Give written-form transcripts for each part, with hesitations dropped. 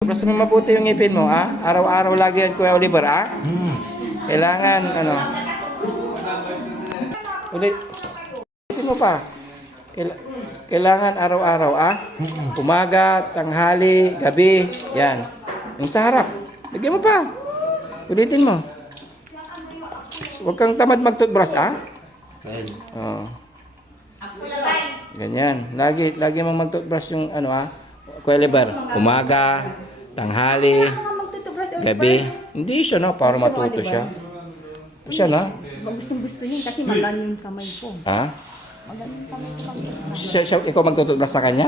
Basta mo mabuti yung ngipin mo, ah. Araw-araw lagi yan, Kuya Oliver, ah. Kailangan, ano. Ulit. Ngipin mo pa. Kailangan araw-araw, ah. Umaga, tanghali, gabi. Yan. Yung sa harap. Lagyan mo pa. Ulitin mo. Huwag kang tamad mag-toothbrush, ah. Oh. Ganyan. Lagi mong mag-toothbrush yung, ano, ah. Kuya Oliver, umaga, tanghali, gabi. Hindi siya, no? Para matuto siya. Siya, no? Gusto niya kasi magaling yung kamay ko. Ha? Magaling yung kamay ko. Ikaw magtututbrush sa kanya?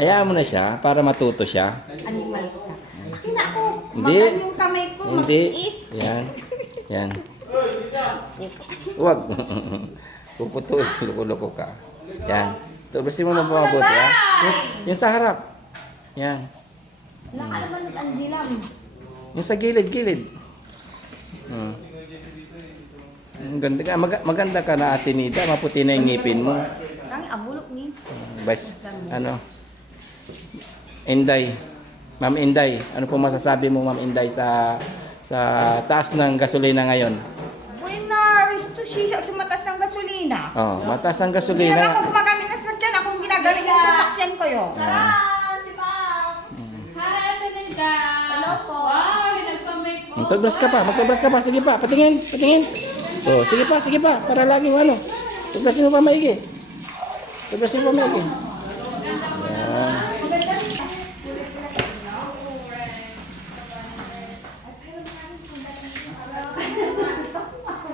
Hayaan mo na siya para matuto siya. Animal ka. Kina ako. Hindi. Magaling yung kamay ko. Hindi. Mag-iis. Yan. Yan. Huwag. Puputol. Loko-loko ka. Yan. Tubusin mo mabuti, ha? Yung sa harap. Yan. Wala ka naman nag-andilam. Yung sa gilid. Maganda ka na, Ate Nida. Maputi na yung ngipin mo. Kang abulok ni. Bas, ano? Inday. Ma'am Inday, ano po masasabi mo, Ma'am Inday, sa taas ng gasolina ngayon? Buena, resto siya sumatas ng gasolina. Oh, mataas ang Hindi naman gasolina. ako gumagamit ng sasakyan. Ako yung ginagamit ng sasakyan ko yun. Si Ma'am. Hi, Ate Nida. Hello po. Wow, nagka-make over. Magtubras ka pa. Sige pa, patingin. Oh, sige pa, para laging ano. Tubrasin mo pa maigi.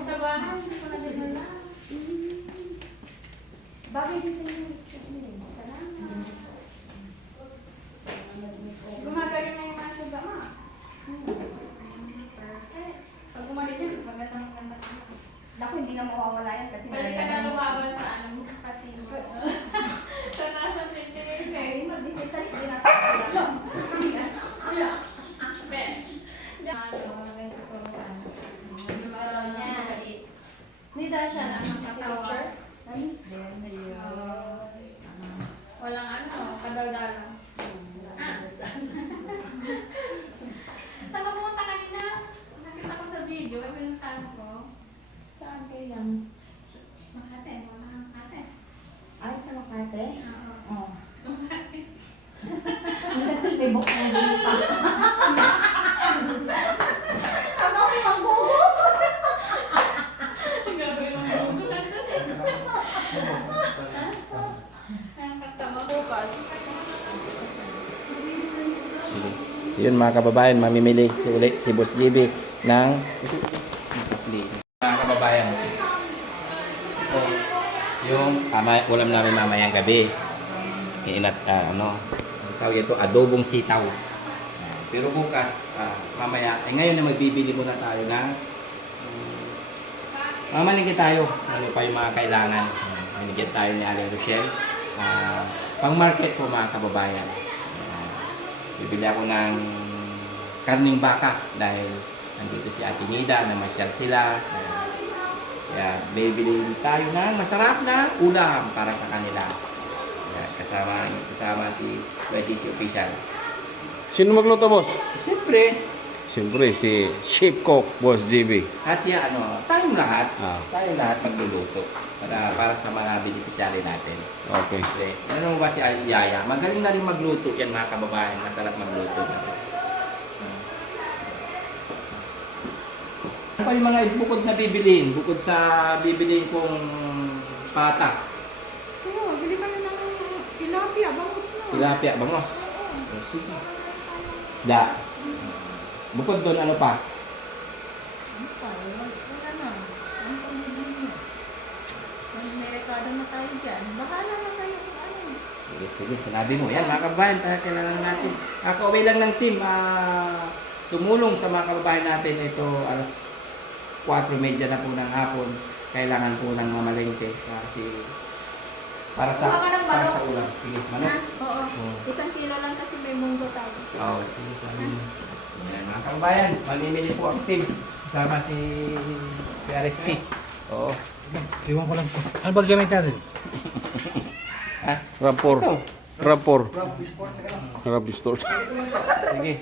Sa bahay, hindi ko na dinala. Bagay din sa inyo. Salamat. Gumagaling na yung mga sa bama. Perfect. Pag gumalit yan, magandang maganda ka na. Naku, hindi na mawawala yan kasi Pwede ka na lumaban sa ano, Miss Pasivo. Sa taas ng 26. Mag-decide din ako. Nida siya na ang katawa. Nice din. Walang ano, kadaldalan. Saan ka pumunta kanina? Nakita ko sa video, ay pinuntahan ko. Saan kaya? Makate, wala kang Makate. Ay, sa Makate? Oo. Oo. Makate. May book na din pa. Ako may magbubo. Ang gagawin mo mo. Ang katawa bukas. Sige. Yun mga kababayan, mamimili ulit si Boss GB ng mga kababayan. Ito, yung ulam namin mamayang gabi. Inat, tawag ito, adobong sitaw. Pero bukas, mamaya, ngayon na magbibili muna tayo ng mamalingkit tayo. Ano pa yung mga kailangan. Mamalingkit tayo ni Aling Rochelle. Pang market po mga kababayan. Bibili ako ng karning baka dahil nandito si Ate Nida, namasyal sila. Kaya bibili tayo ng masarap na ulam para sa kanila. Kasama si YTC Official. Sino magluto, boss? Siyempre, Si Chef Cook, Boss GB. tayong lahat. Ah. Tayong lahat magluluto para sa mga beneficiary natin. Okay. Okay. Ano ba si Yaya? Magaling na rin magluto yan mga kababayan. Masarap magluto. Ano pa yung mga bukod na bibiliin? Bukod sa bibiliin kong patak. Oo, bili ka na ng tilapia. Bangus na. Tilapia, bangos. Sige. Isda. Bukod doon, ano pa? Wala na. Ano pang bibili mo? May rekado na tayo dyan. Bahala na kayo kung ano. Sige, sinabi mo. Yan, mga kababayan, kailangan natin. Kakauwi lang ng team, tumulong sa mga kababayan natin. Ito, alas 4:30 na po ng hapon. Kailangan po ng mamalengke kasi para sa ulam. Sige, manok. Oo. 1 kilo lang kasi may munggo tayo. Oo, sige, sabi mo. Yan, mga kababayan, mamimili po ang team. Kasama si PRSP. Oo. Iwan ko lang po. Ano ba gamit natin? Ha? Rampor. Ito. Rapor. Rob Sport. Rapor store. Sige.